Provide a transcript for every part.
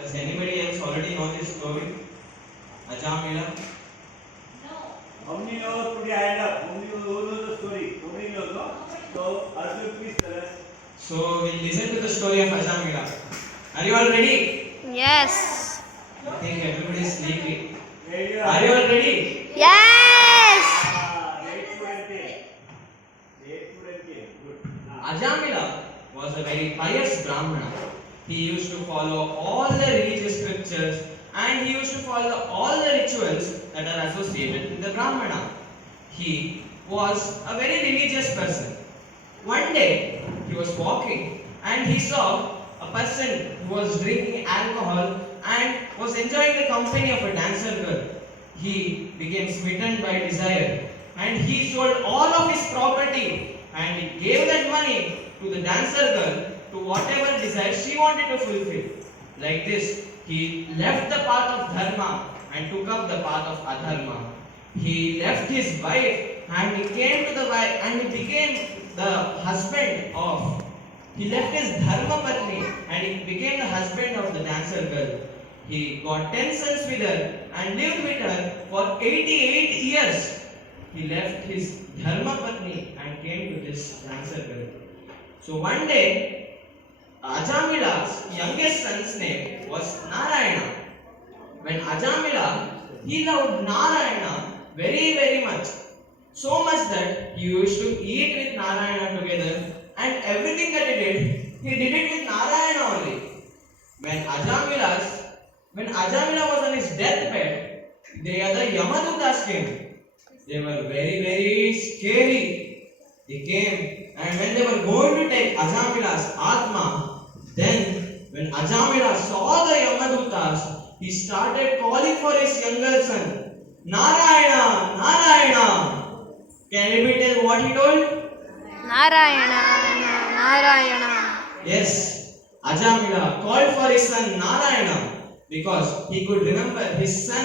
Does anybody else already know this story? Ajamila? How many know put your hand up? Who knows the story? Nobody knows, no? So, Arjun, please tell us. So we'll listen to the story of Ajamila. Are you all ready? Yes. I think everybody is sleepy. Ready? Are you all ready? Yes. Eight student came. Good. Ajamila was a very pious Brahmana. He used to follow all the religious scriptures and he used to follow all the rituals that are associated with the Brahmana. He was a very religious person. One day he was walking and he saw a person who was drinking alcohol and was enjoying the company of a dancer girl. He became smitten by desire and he sold all of his property and he gave that money to the dancer girl to whatever desire she wanted to fulfill. Like this, he left the path of dharma and took up the path of adharma. He left his wife and he came to the wife and he became the husband of. He left his dharma patni and he became the husband of the dancer girl. He got 10 sons with her and lived with her for 88 years. He left his dharma patni and came to this dancer girl. So one day, Ajamila's youngest son's name was Narayana. When Ajamila, he loved Narayana very much. So much that he used to eat with Narayana together and everything that he did it with Narayana only. When Ajamila was on his deathbed, the other Yamadutas came. They were very scary. They came and when they were going to take Ajamila's Atma, then when Ajamila saw the Yamadutas, he started calling for his younger son, Narayana, Narayana. Can anybody tell what he told? Narayana, Narayana. Yes, Ajamila called for his son Narayana because he could remember his son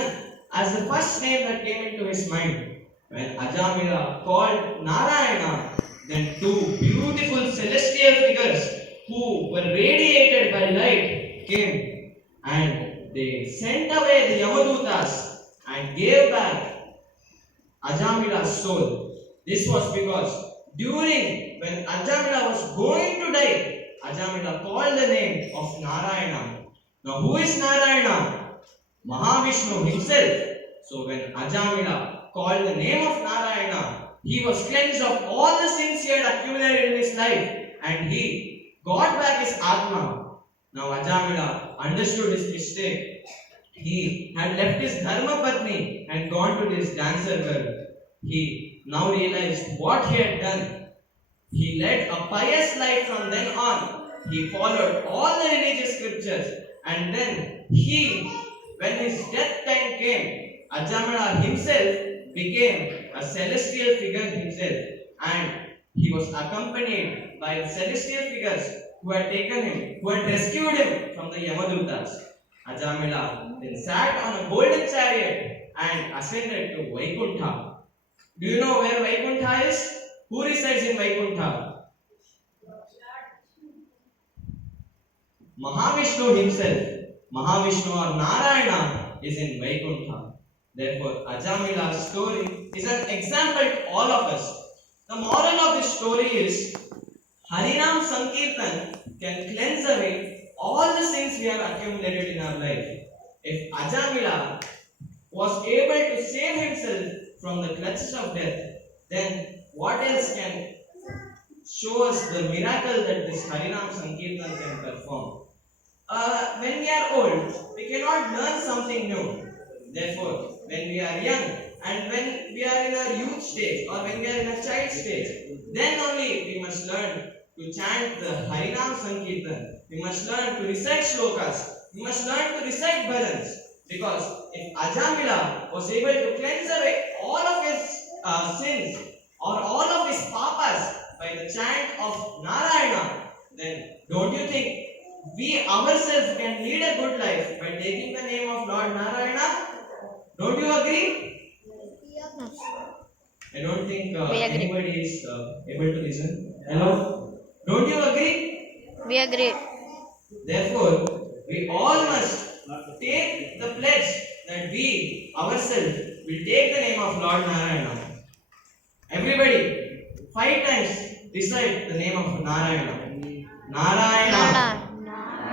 as the first name that came into his mind. When Ajamila called Narayana, then two beautiful celestial figures who were radiated by light came and they sent away the Yamadutas and gave back Ajamila's soul. This was because during when Ajamila was going to die, Ajamila called the name of Narayana. Now who is Narayana? Mahavishnu himself. So when Ajamila called the name of Narayana, he was cleansed of all the sins he had accumulated in his life and he got back his Atma. Now Ajamila understood his mistake. He had left his dharma patni and gone to this dancer girl. He now realized what he had done. He led a pious life from then on. He followed all the religious scriptures and then when his death time came, Ajamila himself became a celestial figure himself and he was accompanied by the celestial figures who had taken him, who had rescued him from the Yamadutas. Ajamila then sat on a golden chariot and ascended to Vaikuntha. Do you know where Vaikuntha is? Who resides in Vaikuntha? Mahavishnu himself. Mahavishnu or Narayana is in Vaikuntha. Therefore, Ajamila's story is an example to all of us. The moral of this story is Harinam Sankirtan can cleanse away all the sins we have accumulated in our life. If Ajamila was able to save himself from the clutches of death, then what else can show us the miracle that this Harinam Sankirtan can perform? When we are old, we cannot learn something new. Therefore, when we are young and when we are in our youth stage or when we are in a child stage, then only we must learn to chant the Harinam Sankirtan. We must learn to recite shlokas. We must learn to recite bhajans. Because if Ajamila was able to cleanse away all of his sins or all of his papas by the chant of Narayana, then don't you think we ourselves can lead a good life by taking the name of Lord Narayana? Don't you agree? I don't think anybody is able to listen. Hello? Don't you agree? We agree. Therefore, We all must take the pledge that we ourselves will take the name of Lord Narayana. Everybody, 5 times recite the name of Narayana. Narayana.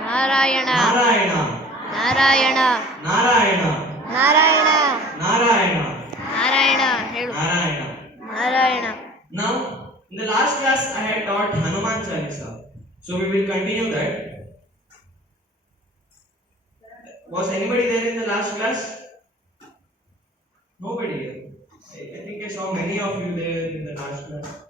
Narayana. Narayana. Narayana. Narayana. Narayana. Narayana. Narayana. ಹೇಳು. Narayana. Narayana. Now, in the last class I had taught Hanuman Chalisa. So we will continue that. Was anybody there in the last class? Nobody. I think I saw many of you there in the last class.